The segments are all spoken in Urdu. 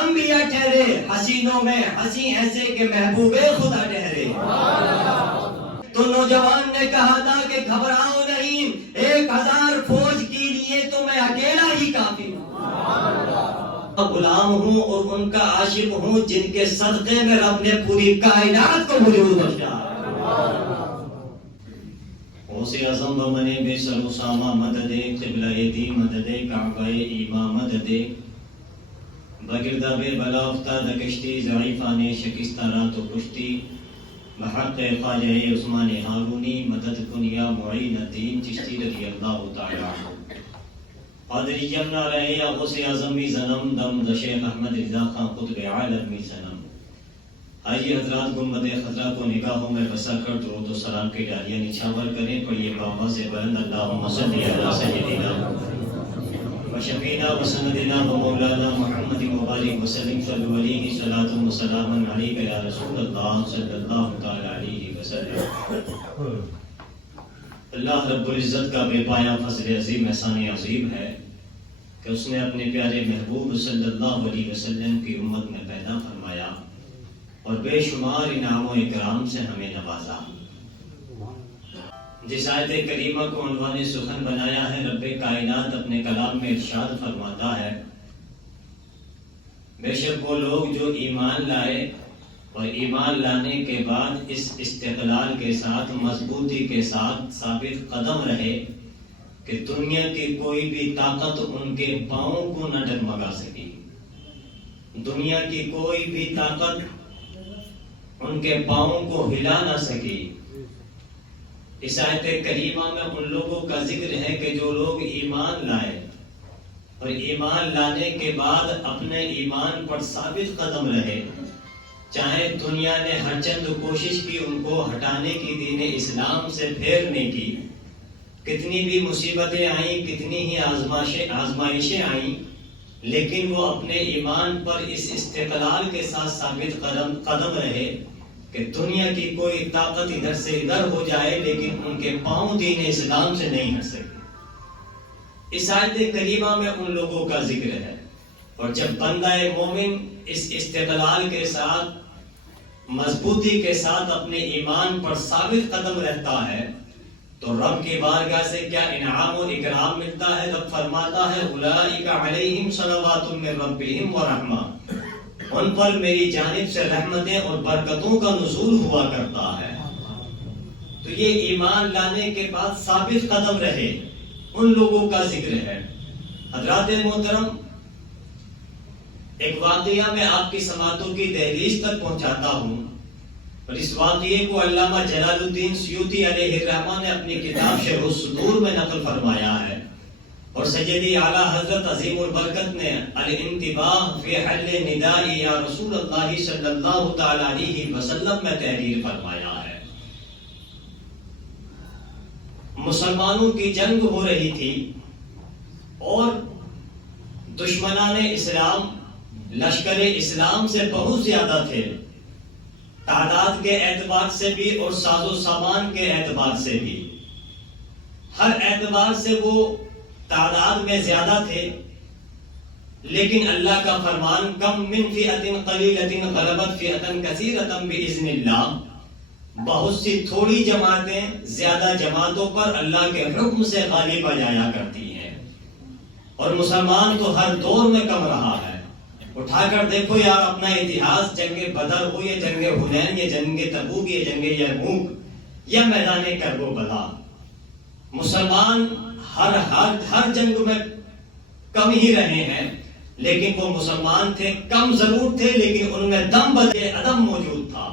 انبیاء ٹھہرے حسینوں میں حسین ایسے کہ محبوب خدا ٹھہرے. تو نوجوان نے کہا تھا کہ گھبراؤ نہیں، 1000 فوج کے لیے تو میں اکیلا ہی کافی ہوں. غلام ہوں اور ان کا عاشق ہوں جن کے صدقے میں رب نے پوری کائنات کو وجود بخشا. غوث اعظم بمنے بے سر اسامہ مدد قبلہ دی مدد کعبہ ایما مدد بگردہ بے بلا افتاد کشتی ضعیفان شکستہ رات و کشتی بحق خواجہ عثمان ہارونی مدد کن یا معین الدین چشتی رضی اللہ تعالی عنہ. قادری یمنا رہے یا غوث اعظمی زنم دم د شیخ احمد رضا خان قطب عالمی زنم. آئیے حضرات گنبد خضرا کو نگاہوں میں بسا کر درود و سلام کی ڈالیاں نچھاور کریں. پڑھیے بابا سے بلند اللہم صلی علی سیدنا و شفینا و سندنا و مولانا محمد مبارک وسلم صلو علیہ صلاۃ و سلام علیک یا رسول اللہ صلی اللہ تعالی علیہ وسلم. اللہ رب العزت کا بے پایا فضل عظیم احسان عظیم ہے کہ اس نے اپنے پیارے محبوب صلی اللہ علیہ وسلم کی امت میں پیدا فرمایا اور بے شمار انعام و اکرام سے ہمیں نوازا. جس آیت کریمہ کو عنوان سخن بنایا ہے، رب کائنات اپنے کلام میں ارشاد فرماتا ہے بے شک وہ لوگ جو ایمان لائے اور ایمان لانے کے بعد اس استقلال کے ساتھ مضبوطی کے ساتھ ثابت قدم رہے کہ دنیا کی کوئی بھی طاقت ان کے پاؤں کو نہ ڈگمگا سکی. دنیا کی کوئی بھی طاقت ان کے پاؤں کو ہلا نہ سکی. اس آیت کریمہ میں ان لوگوں کا ذکر ہے کہ جو لوگ ایمان لائے اور ایمان لانے کے بعد اپنے ایمان پر ثابت قدم رہے، چاہے دنیا نے ہر چند کوشش کی ان کو ہٹانے کی، دین اسلام سے پھیرنے کی، کتنی بھی مصیبتیں آئیں، کتنی ہی آزمائشیں آئیں، لیکن وہ اپنے ایمان پر اس استقلال کے ساتھ ثابت قدم رہے کہ دنیا کی کوئی طاقت ادھر سے ادھر ہو جائے لیکن ان کے پاؤں دین اسلام سے نہیں ہٹ سکے. اس آیت کریمہ میں ان لوگوں کا ذکر ہے. اور جب بندہ مومن اس استقلال کے ساتھ مضبوطی کے ساتھ اپنے ایمان پر ثابت قدم رہتا ہے تو رب کی بارگاہ سے کیا انعام و اکرام ملتا ہے. رب فرماتا ہے اولئک علیہم صلوات من ربہم ورحمہ، ان پر میری جانب سے رحمتیں اور برکتوں کا نزول ہوا کرتا ہے. تو یہ ایمان لانے کے بعد ثابت قدم رہے ان لوگوں کا ذکر ہے. حضرات محترم، ایک واقعہ میں آپ کی سماعتوں کی دہلیز تک پہنچاتا ہوں اور اس واقعے کو علامہ جلال الدین سیوطی علیہ الرحمہ نے اپنی کتاب شرح الصدور میں نقل فرمایا ہے اور سیدی اعلیٰ حضرت عظیم البرکت نے الانتباہ فی حل نداء یا رسول اللہ صلی اللہ تعالی علیہ وسلم میں تحریر فرمایا ہے. مسلمانوں کی جنگ ہو رہی تھی اور دشمنان اسلام لشکر اسلام سے بہت زیادہ تھے، تعداد کے اعتبار سے بھی اور ساز و سامان کے اعتبار سے بھی. ہر اعتبار سے وہ تعداد میں زیادہ تھے، لیکن اللہ کا فرمان کم من فئۃ قلیلۃ غلبت فئۃ کثیرۃ باذن اللہ، بہت سی تھوڑی جماعتیں زیادہ جماعتوں پر اللہ کے حکم سے غالب آ جایا کرتی ہیں. اور مسلمان تو ہر دور میں کم رہا ہے. اٹھا کر دیکھو یار اپنا اتہاس، جنگ بدر ہو یا جنگ حنین یا جنگ تبوک یا جنگ یرموک یا میدان کرب و بلا، مسلمان ہر جنگ میں کم ہی رہے ہیں. لیکن وہ مسلمان تھے، کم ضرور تھے لیکن ان میں دم بدے عدم موجود تھا.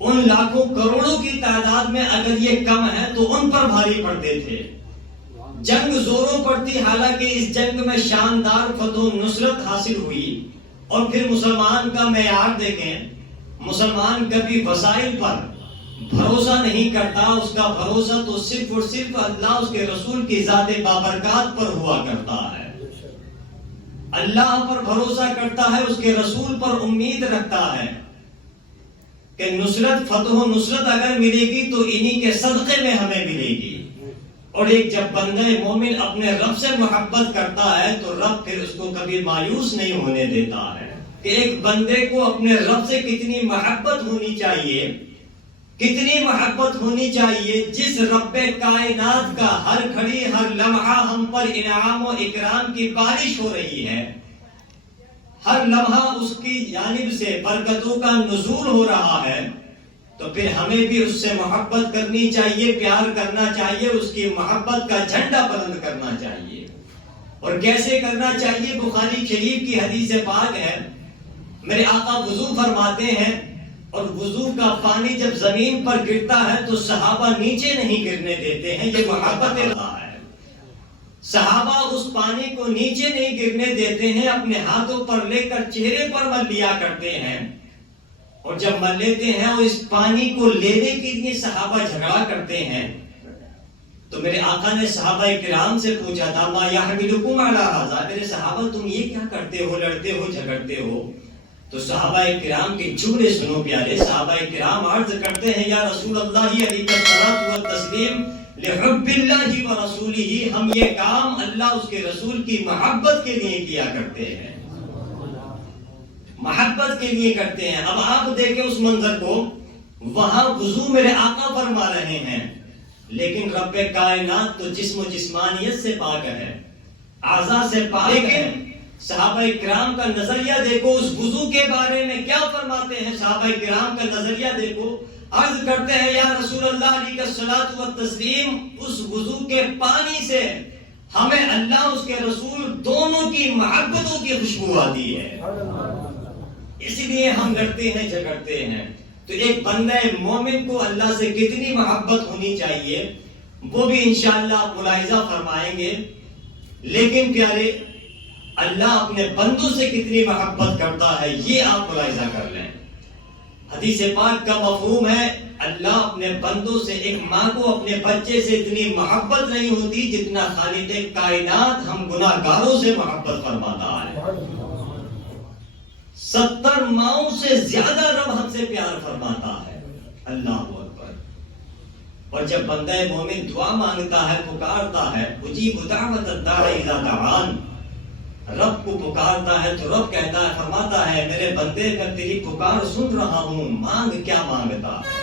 ان لاکھوں کروڑوں کی تعداد میں اگر یہ کم ہے تو ان پر بھاری پڑتے تھے. جنگ زوروں پر تھی، حالانکہ اس جنگ میں شاندار فتح و نصرت حاصل ہوئی. اور پھر مسلمان کا معیار دیکھیں، مسلمان کبھی وسائل پر بھروسہ نہیں کرتا، اس کا بھروسہ تو صرف اور صرف اللہ اس کے رسول کی ذات بابرکات پر ہوا کرتا ہے. اللہ پر بھروسہ کرتا ہے، اس کے رسول پر امید رکھتا ہے کہ نصرت فتح و نصرت اگر ملے گی تو انہی کے صدقے میں ہمیں ملے گی. اور ایک جب بندہ مومن اپنے رب سے محبت کرتا ہے تو رب پھر اس کو کبھی مایوس نہیں ہونے دیتا ہے کہ ایک بندے کو اپنے رب سے کتنی محبت ہونی چاہیے، کتنی محبت ہونی چاہیے جس رب کائنات کا ہر گھڑی ہر لمحہ ہم پر انعام و اکرام کی بارش ہو رہی ہے، ہر لمحہ اس کی جانب سے برکتوں کا نزول ہو رہا ہے، تو پھر ہمیں بھی اس سے محبت کرنی چاہیے، پیار کرنا چاہیے، اس کی محبت کا جھنڈا بلند کرنا چاہیے۔ اور کیسے کرنا چاہیے؟ بخاری شریف کی حدیث پاک ہے، میرے آقا وضو فرماتے ہیں اور وضو کا پانی جب زمین پر گرتا ہے تو صحابہ نیچے نہیں گرنے دیتے ہیں، یہ محبت اللہ ہے۔ صحابہ اس پانی کو نیچے نہیں گرنے دیتے ہیں، اپنے ہاتھوں پر لے کر چہرے پر مل لیا کرتے ہیں، اور جب مل لیتے ہیں اور اس پانی کو لینے کے لیے صحابہ جھگڑا کرتے ہیں تو میرے آقا نے صحابہ کرام سے پوچھا تھا، ما یحملکم علی ھذا، میرے صحابہ تم یہ کیا کرتے ہو، لڑتے ہو، جھگڑتے ہو؟ تو صحابہ کرام کے جملے سنو پیارے، صحابہ کرام عرض کرتے ہیں، یا رسول اللہ علیہ الصلوۃ والتسلیم لحب اللہ و رسولہ، ہم یہ کام اللہ اس کے رسول کی محبت کے لیے کیا کرتے ہیں، محبت کے لیے کرتے ہیں۔ اب آپ دیکھیں اس منظر کو، وہاں وضو میرے آقا فرما رہے ہیں، لیکن رب کائنات تو جسم و جسمانیت سے پاک ہے، اعضاء سے پاک ہے۔ صحابہ کرام کا نظریہ دیکھو، اس وضو کے بارے میں کیا فرماتے ہیں صحابہ کرام کا نظریہ دیکھو، عرض کرتے ہیں، یا رسول اللہ علیہ الصلوۃ والتسلیم، اس وضو کے پانی سے ہمیں اللہ اس کے رسول دونوں کی محبتوں کی خوشبو آتی ہے، اس لیے ہم لڑتے ہیں، جھگڑتے ہیں۔ تو ایک بندہ مومن کو اللہ سے کتنی محبت ہونی چاہیے وہ بھی انشاءاللہ آپ ملاحظہ فرمائیں گے، لیکن پیارے اللہ اپنے بندوں سے کتنی محبت کرتا ہے یہ آپ ملاحظہ کر لیں۔ حدیث پاک کا مفہوم ہے، اللہ اپنے بندوں سے، ایک ماں کو اپنے بچے سے اتنی محبت نہیں ہوتی جتنا خالق کائنات ہم گناہ گاروں سے محبت فرماتا ہے۔ 70 ماؤں سے زیادہ رب ہم سے پیار فرماتا ہے، اللہ اکبر۔ اور جب بندہ مومن دعا مانگتا ہے، پکارتا ہے، اجیب دعوت الداعی اذا دعان، رب کو پکارتا ہے تو رب کہتا ہے، فرماتا ہے، میرے بندے میں تیری پکار سن رہا ہوں، مانگ کیا مانگتا ہے۔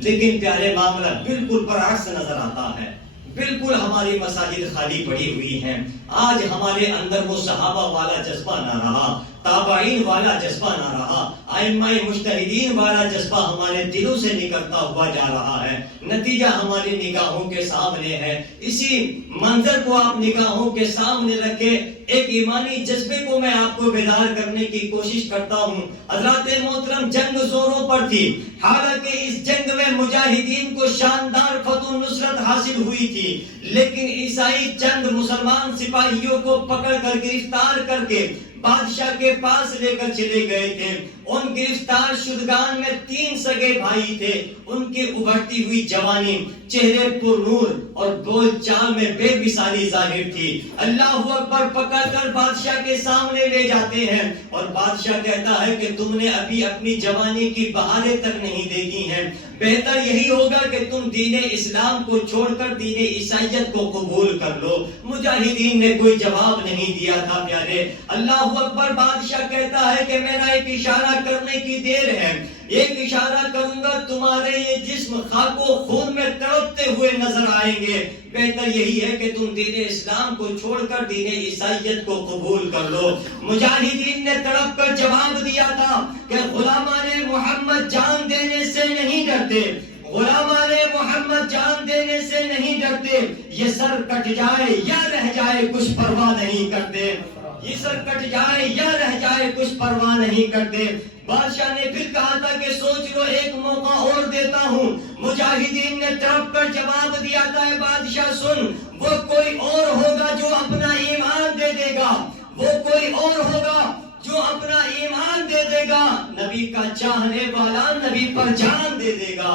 لیکن پیارے معاملہ بالکل برعکس نظر آتا ہے، بالکل ہماری مساجد خالی پڑی ہوئی ہیں، آج ہمارے اندر وہ صحابہ والا جذبہ نہ رہا، تابعین والا جذبہ نہ رہا، ائمہ مجتہدین والا جذبہ ہمارے دلوں سے نکلتا ہوا جا رہا ہے، نتیجہ ہماری نگاہوں کے سامنے ہے۔ اسی منظر کو آپ نگاہوں کے سامنے رکھے، ایک ایمانی جذبے کو میں آپ کو بیدار کرنے کی کوشش کرتا ہوں۔ حضرات محترم، جنگ زوروں پر تھی، حالانکہ اس جنگ میں مجاہدین کو شاندار فتح و نصرت حاصل ہوئی تھی، لیکن عیسائی چند مسلمان سپاہیوں کو پکڑ کر گرفتار کر کے بادشاہ کے پاس لے کر چلے گئے تھے۔ ان گرفتار شدگان میں 3 سگے بھائی تھے، ان کی ابھرتی ہوئی جوانی، چہرے پر نور اور بول چال میں بے مثالی ظاہر تھی۔ اللہ اکبر، پکڑ کر بادشاہ کے سامنے لے جاتے ہیں اور بادشاہ کہتا ہے کہ تم نے ابھی اپنی جوانی کی بہاریں تک نہیں دیکھی ہیں، بہتر یہی ہوگا کہ تم دین اسلام کو چھوڑ کر دین عیسائیت کو قبول کر لو۔ مجاہدین نے کوئی جواب نہیں دیا تھا پیارے۔ اللہ اکبر، بادشاہ کہتا ہے کہ میرا ایک اشارہ کرنے کی دیر ہے، ایک اشارہ کروں گا، تمہارے یہ جسم خاک و خون میں تڑپتے ہوئے نظر آئیں گے، بہتر یہی ہے کہ تم دین اسلام کو چھوڑ کر دین عیسائیت کو قبول کر لو۔ مجاہدین نے تڑپ کر جواب دیا تھا کہ غلامان محمد جان دینے سے نہیں ڈرتے، غلامان محمد جان دینے سے نہیں ڈرتے، یہ سر کٹ جائے یا رہ جائے کچھ پرواہ نہیں کرتے، یہ سر کٹ جائے یا رہ جائے کچھ پرواہ نہیں کرتے۔ بادشاہ نے پھر کہا تھا کہ سوچ لو، ایک موقع اور دیتا ہوں۔ مجاہدین نے تڑپ کر جواب دیا تھا، بادشاہ سن، وہ کوئی اور ہوگا جو اپنا ایمان دے دے گا، وہ کوئی اور ہوگا جو اپنا ایمان دے دے گا، نبی کا چاہنے والا نبی پر جان دے دے گا،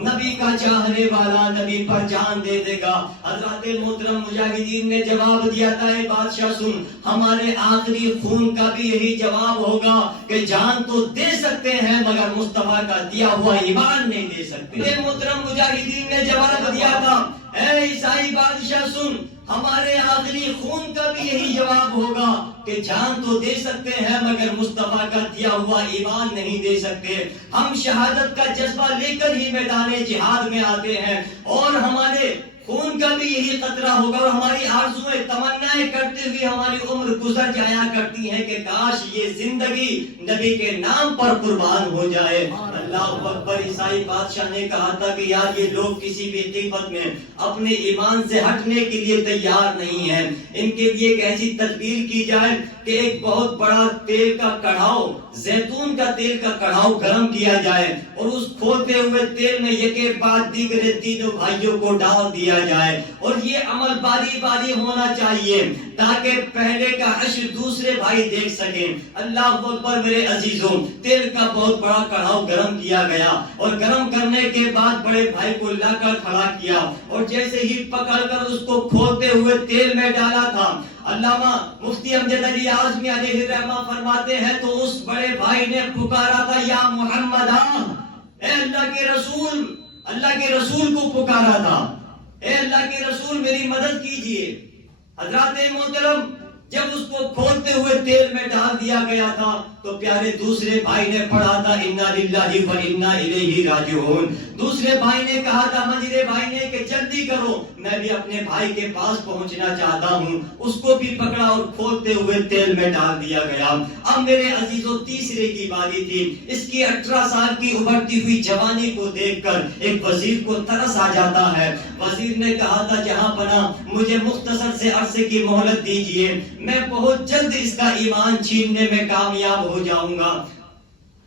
نبی کا چاہنے والا نبی پر جان دے دے گا۔ حضرات محترم، مجاہدین نے جواب دیا تھا، اے بادشاہ سن، ہمارے آخری خون کا بھی یہی جواب ہوگا کہ جان تو دے سکتے ہیں مگر مصطفیٰ کا دیا ہوا ایمان نہیں دے سکتے۔ محترم، مجاہدین نے جواب دیا تھا، اے عیسائی بادشاہ سن، ہمارے آخری خون کا بھی یہی جواب ہوگا کہ جان تو دے سکتے ہیں مگر مصطفیٰ کا دیا ہوا ایمان نہیں دے سکتے۔ ہم شہادت کا جذبہ لے کر ہی میدان جہاد میں آتے ہیں، اور ہمارے خون کا بھی یہی خطرہ ہوگا، اور ہماری آرزویں تمنائیں کرتے ہوئے ہماری عمر گزر جایا کرتی ہے کہ کاش یہ زندگی نبی کے نام پر قربان ہو جائے۔ اللہ اکبر۔ عیسائی بادشاہ نے کہا تھا کہ یار یہ لوگ کسی بھی قیمت میں اپنے ایمان سے ہٹنے کے لیے تیار نہیں ہیں، ان کے لیے ایک ایسی تدبیر کی جائے کہ ایک بہت بڑا تیل کا کڑھاؤ، زیتون کا تیل کا کڑھاؤ گرم کیا جائے، اور اس کھولتے ہوئے تیل میں یکے بعد دیگرے تینوں بھائیوں کو ڈال دیا جائے، اور یہ عمل باری باری ہونا چاہیے تاکہ پہلے کا عشر دوسرے بھائی دیکھ سکیں۔ اللہ اکبر میرے عزیزوں، تیل کا بہت بڑا کڑھاؤ گرم کیا گیا، اور گرم کرنے کے بعد بڑے بھائی کو لا کر کھڑا کیا، اور جیسے ہی پکڑ کر اس کو کھولتے ہوئے تیل میں ڈالا تھا، علامہ مفتی امجد علی اعظمی علیہ الرحمہ فرماتے ہیں تو اس بڑے بھائی نے پکارا تھا یا محمد، اے اللہ کے رسول، اللہ کے رسول کو پکارا تھا، اے اللہ کے رسول میری مدد کیجئے۔ حضرات محترم، جب اس کو کھولتے ہوئے تیل میں ڈال دیا گیا تھا تو پیارے دوسرے بھائی نے پڑھا تھا انا للہ و انا الیہ راجعون۔ دوسرے بھائی نے کہا تھا، منجرے بھائی نے، کہ جلدی کرو میں بھی اپنے بھائی کے پاس پہنچنا چاہتا ہوں۔ اس کو بھی پکڑا اور کھولتے ہوئے تیل میں ڈال دیا گیا۔ اب میرے عزیزوں تیسرے کی باری تھی۔ اس کی 18 سال کی ابھرتی ہوئی جوانی کو دیکھ کر ایک وزیر کو ترس آ جاتا ہے۔ وزیر نے کہا تھا جہاں پناہ مجھے مختصر سے عرصے کی مہلت دیجئے، میں بہت جلد اس کا ایمان چھیننے میں کامیاب ہو جاؤں گا۔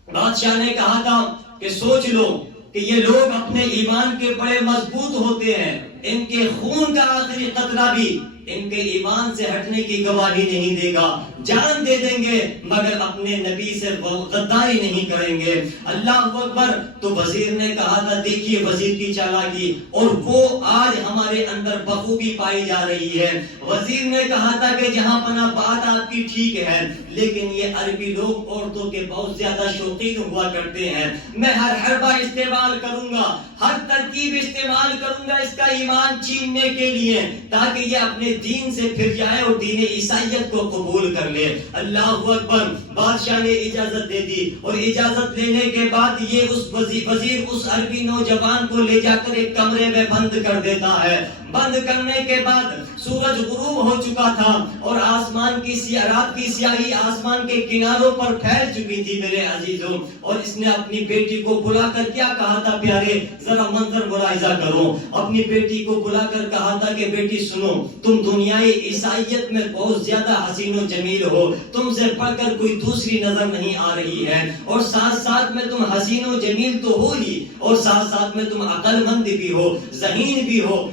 بادشاہ نے کہا تھا کہ سوچ لو کہ یہ لوگ اپنے ایمان کے بڑے مضبوط ہوتے ہیں، ان کے خون کا آخری قطرہ بھی ان کے ایمان سے ہٹنے کی گواہی نہیں دے گا، جان دے دیں گے مگر اپنے نبی سے غداری نہیں کریں گے۔ اللہ اکبر۔ تو وزیر نے کہا تھا دیکھیے وزیر کی چالاکی، اور وہ آج ہمارے اندر بخوبی پائی جا رہی ہے۔ وزیر نے کہا تھا کہ جہاں پناہ بات آپ کی ٹھیک ہے، لیکن یہ عربی لوگ عورتوں کے بہت زیادہ شوقین ہوا کرتے ہیں، میں ہر حربہ استعمال کروں گا، ہر ترکیب استعمال کروں گا اس کا ایمان چھیننے کے لیے، تاکہ یہ اپنے دین سے پھر جائے اور دین عیسائیت کو قبول کر لے۔ اللہ اکبر۔ بادشاہ نے اجازت دے دی، اور اجازت لینے کے بعد یہ اس وزیر اس عربی نوجوان کو لے جا کر ایک کمرے میں بند کر دیتا ہے۔ بند کرنے کے بعد سورج غروب ہو چکا تھا، اور آسمان کی رات کی سیاہی آسمان کے کناروں پر پھیل چکی تھی میرے عزیزوں۔ اور اس نے اپنی بیٹی کو بلا کر کیا کہا تھا پیارے، ذرا منظر ملاحظہ کرو۔ اپنی بیٹی کو بلا کر کہا تھا کہ بیٹی سنو، تم دنیائے عیسائیت میں بہت زیادہ حسین و جمیل ہو، تم سے بڑھ کر کوئی دوسری نظر نہیں آ رہی ہے، اور ساتھ ساتھ میں تم حسین و جمیل تو ہو ہی، اور ساتھ ساتھ میں تم عقل مند بھی ہو، ذہین بھی ہو،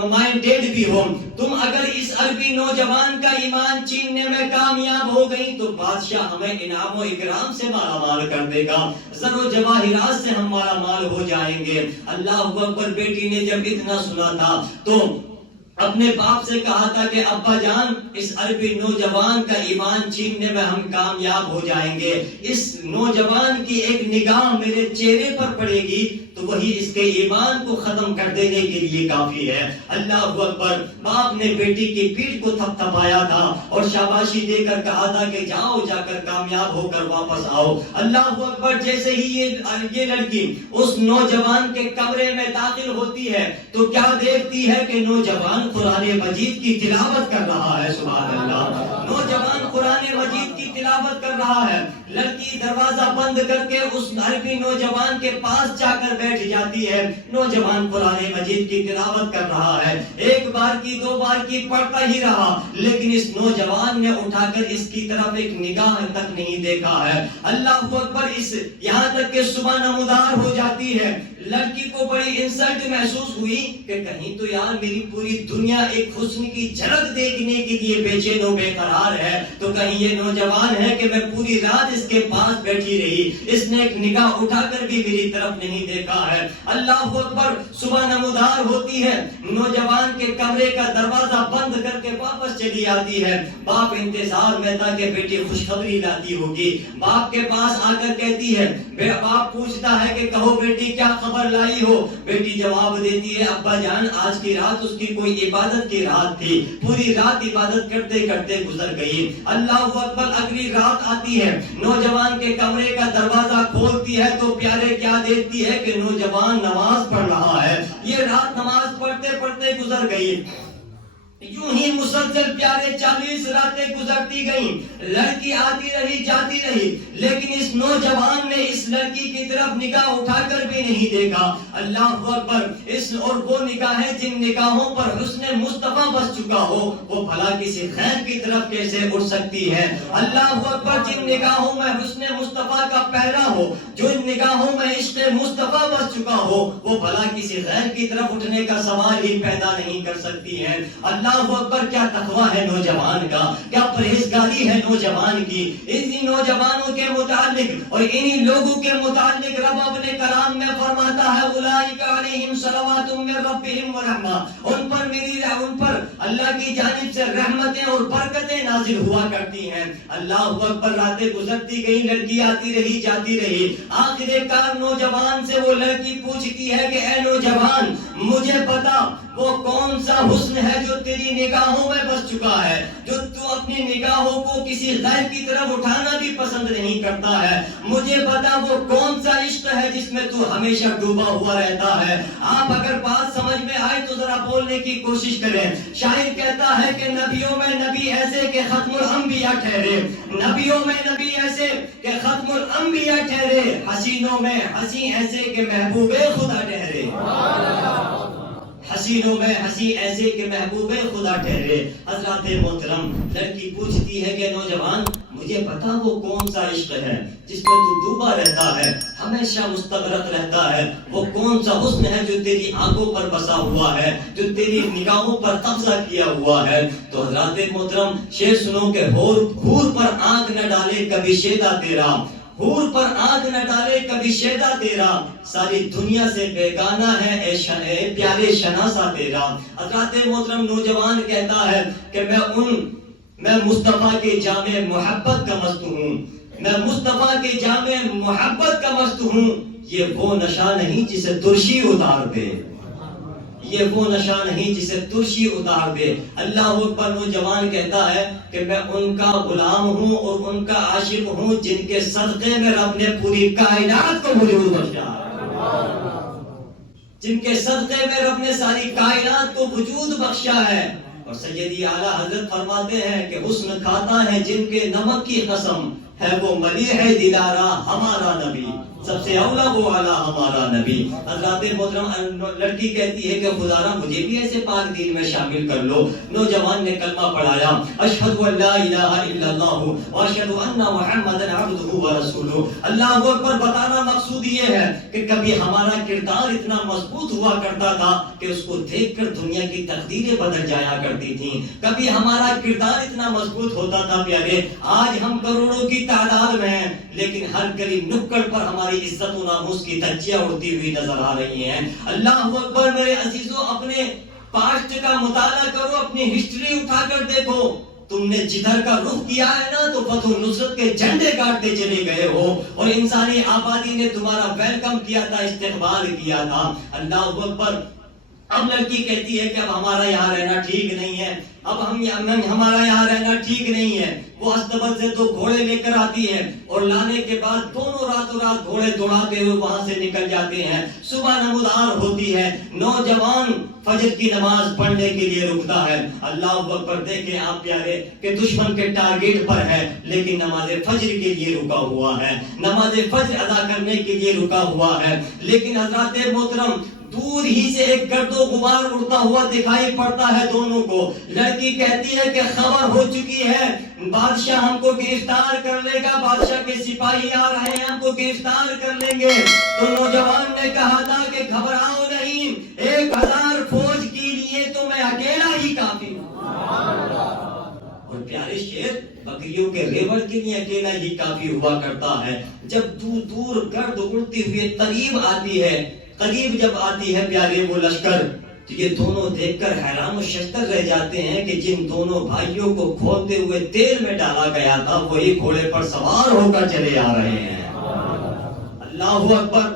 مائنڈیڈ بھی ہو۔ تم اگر اس عربی نوجوان کا ایمان چھیننے میں کامیاب ہو گئی تو بادشاہ ہمیں انعام و اکرام سے مالا مال کر دے گا، زر و جواہرات سے ہم مالا مال ہو جائیں گے۔ اللہ اکبر۔ بیٹی نے جب اتنا سنا تھا تو اپنے باپ سے کہا تھا کہ ابا جان اس عربی نوجوان کا ایمان چھیننے میں ہم کامیاب ہو جائیں گے، اس نوجوان کی ایک نگاہ میرے چہرے پر پڑے گی تو وہی اس کے ایمان کو ختم کر دینے کے لیے کافی ہے۔ اللہ اکبر۔ باپ نے بیٹی کی پیٹھ کو تھپ تھپایا تھا اور شاباشی دے کر کہا تھا کہ جاؤ جا کر کامیاب ہو کر واپس آؤ۔ اللہ اکبر۔ جیسے ہی یہ لڑکی اس نوجوان کے کمرے میں داخل ہوتی ہے تو کیا دیکھتی ہے کہ نوجوان قرآن مجید کی تلاوت کر رہا ہے۔ سبحان اللہ۔ نوجوان قرآن مجید کی تلاوت کر رہا ہے۔ لڑکی دروازہ بند کر کے اس عربی نوجوان کے پاس جا کر بیٹھ جاتی ہے۔ نوجوان قرآن مجید کی تلاوت کر رہا ہے، ایک بار کی دو بار کی پڑھتا ہی رہا، لیکن اس نوجوان نے اٹھا کر اس کی طرف ایک نگاہ تک نہیں دیکھا ہے۔ اللہ اکبر۔ یہاں تک کہ صبح نمودار ہو جاتی ہے، لڑکی کو بڑی انسلٹ محسوس ہوئی کہ کہیں تو یار میری پوری دنیا ایک حسن کی جھلک دیکھنے کے لیے بے چین و بے قرار ہے، تو کہیں یہ یہ نوجوان ہے کہ میں پوری رات اس کے پاس بیٹھی رہی, اس نے ایک نگاہ اٹھا کر بھی میری طرف نہیں دیکھا ہے. اللہ اکبر. صبح نمودار ہوتی ہے, نوجوان کے کمرے کا دروازہ بند کر کے واپس چلی آتی ہے. باپ انتظار میں تھا کہ بیٹی خوشخبری لاتی ہوگی. باپ کے پاس آ کر کہتی ہے, باپ پوچھتا ہے کہ کہو بیٹی کیا خبر لائی ہو. بیٹی جواب دیتی ہے, ابا جان آج کی رات اس کی کوئی عبادت کی رات تھی, پوری رات عبادت کرتے کرتے گزر گئی. اللہ اکبر. اگلی رات آتی ہے, نوجوان کے کمرے کا دروازہ کھولتی ہے تو پیارے کیا دیکھتی ہے کہ نوجوان نماز پڑھ رہا ہے. یہ رات نماز پڑھتے پڑھتے گزر گئی. یوں ہی مسلسل پیارے 40 راتیں گزرتی گئیں. لڑکی آتی رہی جاتی رہی, لیکن اس نوجوان نے اس لڑکی کی طرف نگاہ اٹھا کر بھی نہیں دیکھا. اللہ اکبر. اس اور وہ نگاہیں جن نگاہوں پر حسن مصطفیٰ بس چکا ہو, وہ بھلا کسی خیر کی طرف کیسے اٹھ سکتی ہے. اللہ اکبر. جن نگاہوں میں حسن مصطفیٰ کا پہرا ہو, جو ان نگاہوں میں عشق مصطفیٰ بس چکا ہو, وہ بھلا کسی خیر کی طرف اٹھنے کا سوال ہی پیدا نہیں کر سکتی ہے. اللہ اکبر. کیا تقویٰ ہے نوجوان کا, کیا پرہیزگاری ہے نوجوان کی. انہی نوجوانوں کے متعلق اور انہی لوگوں کے متعلق رب اپنے کلام میں فرماتا ہے, اولئک علیہم صلوات من ربہم ورحمہ. ان پر اللہ کی جانب سے رحمتیں اور برکتیں نازل ہوا کرتی ہیں. اللہ اکبر. راتیں گزرتی گئی, لڑکی آتی رہی جاتی رہی. آخر کار نوجوان سے وہ لڑکی پوچھتی ہے کہ اے نوجوان, مجھے بتا وہ کون سا حسن ہے جو تیری نگاہوں میں بس چکا ہے, جو تو اپنی نگاہوں کو کسی غیر کی طرف اٹھانا بھی پسند نہیں کرتا ہے. مجھے بتا وہ کون سا عشق ہے جس میں تو ہمیشہ ڈوبا ہوا رہتا ہے. آپ اگر بات سمجھ میں آئے تو ذرا بولنے کی کوشش کریں. شاعر کہتا ہے کہ نبیوں میں نبی ایسے کہ ختم الانبیاء ٹھہرے, نبیوں میں نبی ایسے کہ ختم الانبیاء ٹھہرے, حسینوں میں حسین ایسے کہ محبوب خدا ٹھہرے. حسینوں میں حسین ایسے کہ محبوب خدا ٹھہرے. حضرات محترم, لڑکی پوچھتی ہے کہ نوجوان مجھے پتا وہ کون سا عشق ہے جس میں تو ڈوبا رہتا ہے, ہمیشہ مستغرق رہتا ہے. وہ کون سا حسن ہے جو تیری آنکھوں پر بسا ہوا ہے, جو تیری نگاہوں پر قبضہ کیا ہوا ہے. تو حضرات محترم شعر سنو کہ حور پر آنکھ نہ ڈالے کبھی شیدا تیرا, حور پر آنکھ نہ ڈالے کبھی شیدا تیرا, ساری دنیا سے بیگانہ ہے اے پیارے شناسا تیرا. حضرات محترم نوجوان کہتا ہے کہ میں مصطفیٰ کے جامع محبت کا مست ہوں, میں مصطفیٰ کے جامع محبت کا مست ہوں. یہ وہ نشہ نہیں جسے ترشی اتار دے, یہ وہ نشہ نہیں جسے ترشی اتار دے. اللہ اکبر. نوجوان کہتا ہے کہ میں ان کا غلام ہوں اور ان کا عاشق ہوں جن کے صدقے میں رب نے پوری کائنات کو وجود بخشا ہے, جن کے صدقے میں رب نے ساری کائنات کو وجود بخشا ہے. اور سیدی اعلیٰ حضرت فرماتے ہیں کہ حسن کھاتا ہے جن کے نمک کی قسم, ہے وہ ملیح ہے دلارا ہمارا نبی, سب سے اولا وہ اعلیٰ ہمارا نبی. حضرات محترم لڑکی کہتی ہے کہ خدا مجھے بھی ایسے پاک دین میں شامل کر لو. نوجوان نے کلمہ پڑھایا, اشہد ان لا الہ الا اللہ واشہد ان محمدا عبدہ ورسولہ. اللہ اکبر. بتانا مقصود یہ ہے کہ کبھی ہمارا کردار اتنا مضبوط ہوا کرتا تھا کہ اس کو دیکھ کر دنیا کی تقدیریں بدل جایا کرتی تھیں. کبھی ہمارا کردار اتنا مضبوط ہوتا تھا پیارے, آج ہم کروڑوں کی تعداد میں ہیں لیکن ہر گلی نکڑ پر ہماری عزت و ناموس کی دھجیاں اڑتی ہوئی نظر آ رہی ہیں. اللہ اکبر. میرے عزیزوں اپنے پاسٹ کا مطالعہ کرو, اپنی ہسٹری اٹھا کر دیکھو. تم نے جدھر کا رخ کیا ہے نا تو فتح نصرت کے جھنڈے کاٹتے چلے گئے ہو, اور انسانی آبادی نے تمہارا ویلکم کیا تھا, استقبال کیا تھا. اللہ اکبر. اب لڑکی کہتی ہے کہ اب ہمارا یہاں رہنا ٹھیک نہیں ہے, اب ہمارا یہاں رہنا ٹھیک نہیں ہے. وہ استبل سے 2 گھوڑے لے کر آتی ہے اور لانے کے بعد دونوں راتوں رات گھوڑے دوڑاتے ہوئے وہاں سے نکل جاتے ہیں. صبح نمودار ہوتی ہے, نوجوان فجر کی نماز پڑھنے کے لیے رکتا ہے. اللہ اکبر. دیکھیں آپ پیارے کہ دشمن کے ٹارگیٹ پر ہے لیکن نماز فجر کے لیے رکا ہوا ہے, نماز فجر ادا کرنے کے لیے رکا ہوا ہے. لیکن حضرات محترم دور ہی سے ایک گرد و غبار اڑتا ہوا دکھائی پڑتا ہے دونوں کو. لڑکی کہتی ہے کہ خبر ہو چکی ہے, بادشاہ ہم کو گرفتار کر لے گا, بادشاہ کے سپاہی آ رہے ہیں, ہم کو گرفتار کر لیں گے. تو نوجوان نے کہا تھا کہ گھبراؤ نہیں, 1000 فوج کے لیے تو میں اکیلا ہی کافی ہوں. اور پیارے پیارے شیر بکریوں کے ریوڑ کے لیے اکیلا ہی کافی ہوا کرتا ہے. جب دور دور گرد اڑتی ہوئی قریب آتی ہے، قریب جب آتی ہے پیارے وہ لشکر، تو یہ دونوں دیکھ کر حیران و ششدر رہ جاتے ہیں کہ جن دونوں بھائیوں کو کھولتے ہوئے تیل میں ڈالا گیا تھا وہی گھوڑے پر سوار ہو کر چلے آ رہے ہیں. اللہ اکبر.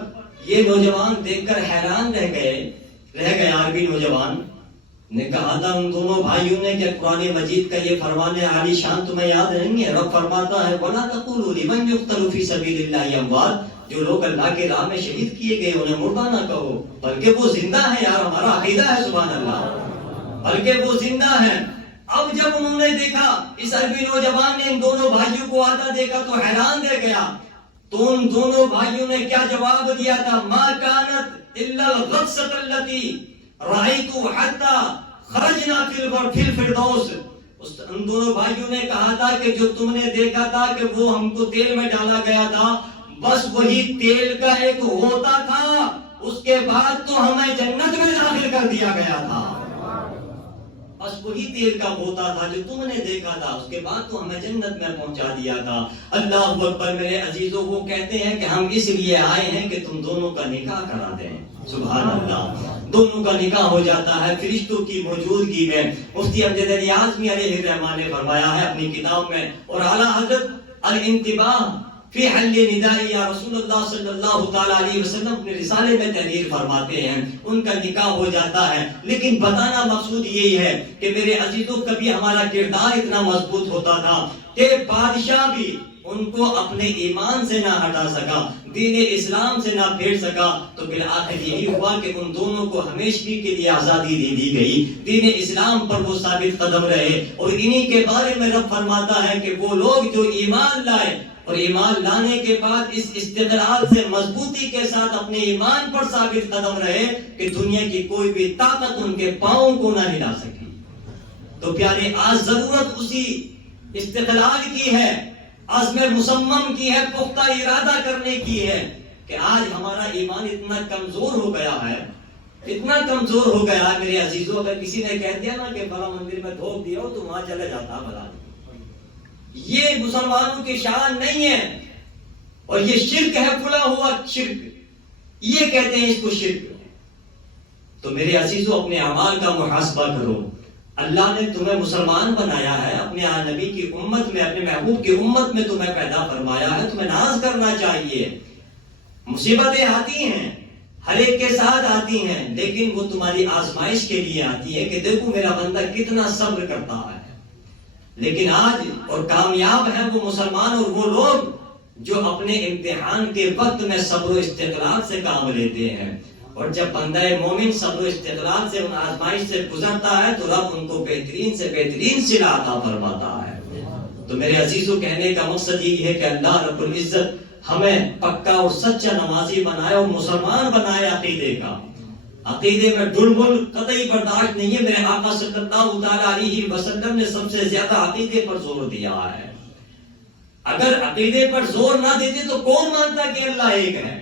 یہ نوجوان دیکھ کر حیران رہ گئے عربی نوجوان نے کہا تھا ان دونوں بھائیوں نے کہ قرآن مجید کا یہ فرمان عالی شان تمہیں یاد نہیں ہے؟ رب فرماتا ہے وَلَا تَقُولُوا لِمَنْ يُقْتَلُ فِي سَبِيلِ اللَّهِ أَمْوَاتٌ، جو لوگ اللہ کے راہ میں شہید کیے گئے انہیں مردہ نہ کہو، بلکہ وہ زندہ ہیں. یار ہمارا عقیدہ ہے سبحان اللہ، بلکہ وہ زندہ ہیں. اب جب انہوں نے دیکھا، اس عربی نوجوان نے ان دونوں بھائیوں کو آتا دیکھا تو حیران رہ گیا. تو ان دونوں بھائیوں نے کیا جواب دیا تھا؟ مَا كَانَتْ إِلَّا الْغَطْسَةَ الَّتِي رَأَيْتُ حَتَّى خرجنا فی الفردوس. ان دونوں بھائیوں نے کہا تھا کہ جو تم نے دیکھا تھا کہ وہ ہم کو تیل میں ڈالا گیا تھا، بس وہی تیل کا ایک ہوتا تھا، اس کے بعد تو ہمیں جنت میں داخل کر دیا گیا تھا. بس وہی تیل کا ہوتا تھا جو تم نے دیکھا تھا، اس کے بعد تو ہمیں جنت میں پہنچا دیا تھا. اللہ اکبر. میرے عزیزوں وہ کہتے ہیں کہ ہم اس لیے آئے ہیں کہ تم دونوں کا نکاح کرا دیں. سبحان اللہ. دونوں کا نکاح ہو جاتا ہے فرشتوں کی موجودگی میں. مفتی امجد علی اعظمی علیہ الرحمہ نے فرمایا ہے اپنی کتاب میں، اور اعلیٰ حضرت الانتباہ فی حل نداء یا رسول اللہ صلی اللہ تعالی علیہ وسلم اپنے رسالے میں تحریر فرماتے ہیں ان کا نکاح ہو جاتا ہے. لیکن بتانا مقصود یہی ہے کہ میرے عزیزوں کبھی ہمارا کردار اتنا مضبوط ہوتا تھا کہ بادشاہ بھی ان کو اپنے ایمان سے نہ ہٹا سکا، دین اسلام سے نہ پھیر سکا. تو بالآخر یہی ہوا کہ ان دونوں کو ہمیشگی کے لیے آزادی دے دی گئی، دین اسلام پر وہ ثابت قدم رہے. اور انہی کے بارے میں رب فرماتا ہے کہ وہ لوگ جو ایمان لائے اور ایمان لانے کے بعد اس استقلال سے مضبوطی کے ساتھ اپنے ایمان پر ثابت قدم رہے کہ دنیا کی کوئی بھی طاقت ان کے پاؤں کو نہ ہلا سکی. تو پیارے آج ضرورت اسی استقلال کی ہے، عزم مصمم کی ہے، پختہ ارادہ کرنے کی ہے کہ آج ہمارا ایمان اتنا کمزور ہو گیا ہے، اتنا کمزور ہو گیا ہے میرے عزیزوں. اگر کسی نے کہہ دیا نا کہ فلاں مندر میں دھوک دیا ہو تو وہاں چلے جاتا بھلا، یہ مسلمانوں کی شان نہیں ہے، اور یہ شرک ہے، کھلا ہوا شرک، یہ کہتے ہیں اس کو شرک. تو میرے عزیزوں اپنے اعمال کا محاسبہ کرو. اللہ نے تمہیں مسلمان بنایا ہے، اپنے نبی کی امت میں، اپنے محبوب کی امت میں تمہیں پیدا فرمایا ہے، تمہیں ناز کرنا چاہیے. مصیبتیں آتی ہیں، ہر ایک کے ساتھ آتی ہیں، لیکن وہ تمہاری آزمائش کے لیے آتی ہے کہ دیکھو میرا بندہ کتنا صبر کرتا ہے. لیکن آج اور کامیاب ہیں وہ مسلمان اور وہ لوگ جو اپنے امتحان کے وقت میں صبر و استقلال سے کام لیتے ہیں. اور جب بندہ مومن صبر و استقلال سے ان آزمائش سے گزرتا ہے تو رب ان کو بہترین سے بہترین صلہ عطا فرماتا ہے. تو میرے عزیزوں کہنے کا مقصد یہ ہے کہ اللہ رب العزت ہمیں پکا اور سچا نمازی بنائے اور مسلمان بنائے عقیدے کا. عقیدے میں ڈلمل قطعی برداشت نہیں ہے. میرے آقا صلی اللہ تعالی علیہ وسلم نے سب سے زیادہ عقیدے پر زور دیا ہے. اگر عقیدے پر زور نہ دیتے تو کون مانتا کہ اللہ ایک ہے.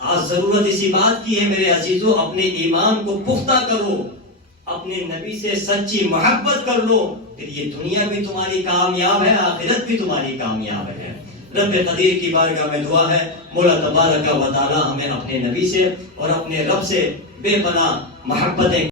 آج ضرورت اسی بات کی ہے میرے عزیزوں، اپنے ایمان کو پختہ کرو، اپنے نبی سے سچی محبت کر لو، پھر یہ دنیا بھی تمہاری کامیاب ہے، آخرت بھی تمہاری کامیاب ہے. رب قدیر کی بارگاہ میں دعا ہے مولا تبارک و تعالی ہمیں اپنے نبی سے اور اپنے رب سے بے پناہ محبتیں